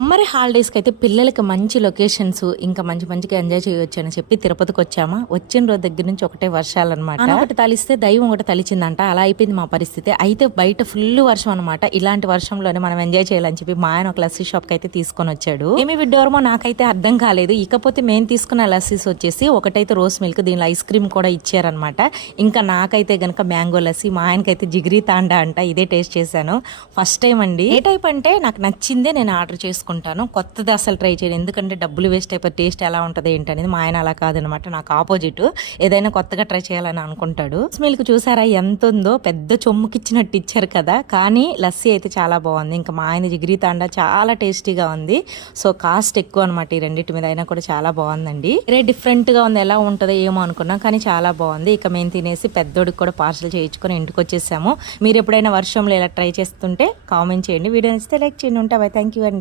మరి హాలిడేస్కి అయితే పిల్లలకి మంచి లొకేషన్స్ ఇంకా మంచి మంచిగా ఎంజాయ్ చేయొచ్చు అని చెప్పి తిరుపతికి వచ్చామా? వచ్చిన రోజు దగ్గర నుంచి ఒకటే వర్షాలు అనమాట ఒకటి తలిస్తే దైవం ఒకటి తలిచిందంట. అలా అయిపోయింది మా పరిస్థితి. అయితే బయట ఫుల్ వర్షం అనమాట ఇలాంటి వర్షంలోనే మనం ఎంజాయ్ చేయాలని చెప్పి మా ఆయన ఒక లస్సీ షాప్కి అయితే తీసుకొని వచ్చాడు. ఏమి విడ్డోరమో నాకైతే అర్థం కాలేదు. ఇకపోతే మేము తీసుకున్న లస్సీస్ వచ్చేసి ఒకటైతే రోస్ మిల్క్ దీనిలో ఐస్ క్రీమ్ కూడా ఇచ్చారనమాట ఇంకా నాకైతే గనక మ్యాంగో లస్సీ మా ఆయనకైతే జిగిరి తాండా అంట. ఇదే టేస్ట్ చేశాను. ఫస్ట్ టైం అండి. ఏ టైప్ అంటే నాకు నచ్చిందే నేను ఆర్డర్ చేసుకుంటాను కొత్తది అసలు ట్రై చేయను. ఎందుకంటే డబ్బులు వేస్ట్ అయిపోయి టేస్ట్ ఎలా ఉంటుంది ఏంటి అనేది మా ఆయన అలా కాదనమాట. నాకు ఆపోజిట్. ఏదైనా కొత్తగా ట్రై చేయాలని అనుకుంటాడు. మిల్క్ చూసారా ఎంత ఉందో? పెద్ద చొమ్ముకిచ్చినట్టు ఇచ్చారు కదా. కానీ లస్సీ అయితే చాలా బాగుంది. ఇంకా మా ఆయన జిగిరి తాండా చాలా టేస్టీగా ఉంది. సో కాస్ట్ ఎక్కువ అనమాట ఈ రెండింటి మీద. అయినా కూడా చాలా బాగుందండి. రే డిఫరెంట్గా ఉంది. ఎలా ఉంటుందో ఏమో అనుకున్నాం. కానీ చాలా బాగుంది. ఇక మేము తినేసి పెద్దోడికి కూడా పార్సల్ చేయించుకొని ఇంటికి వచ్చేసాము. మీరు ఎప్పుడైనా వర్షంలో ఇలా ట్రై చేస్తుంటే కామెంట్ చేయండి. వీడియో నచ్చితే లైక్ చేయండి. ఉంటావా థ్యాంక్ యూ అండి.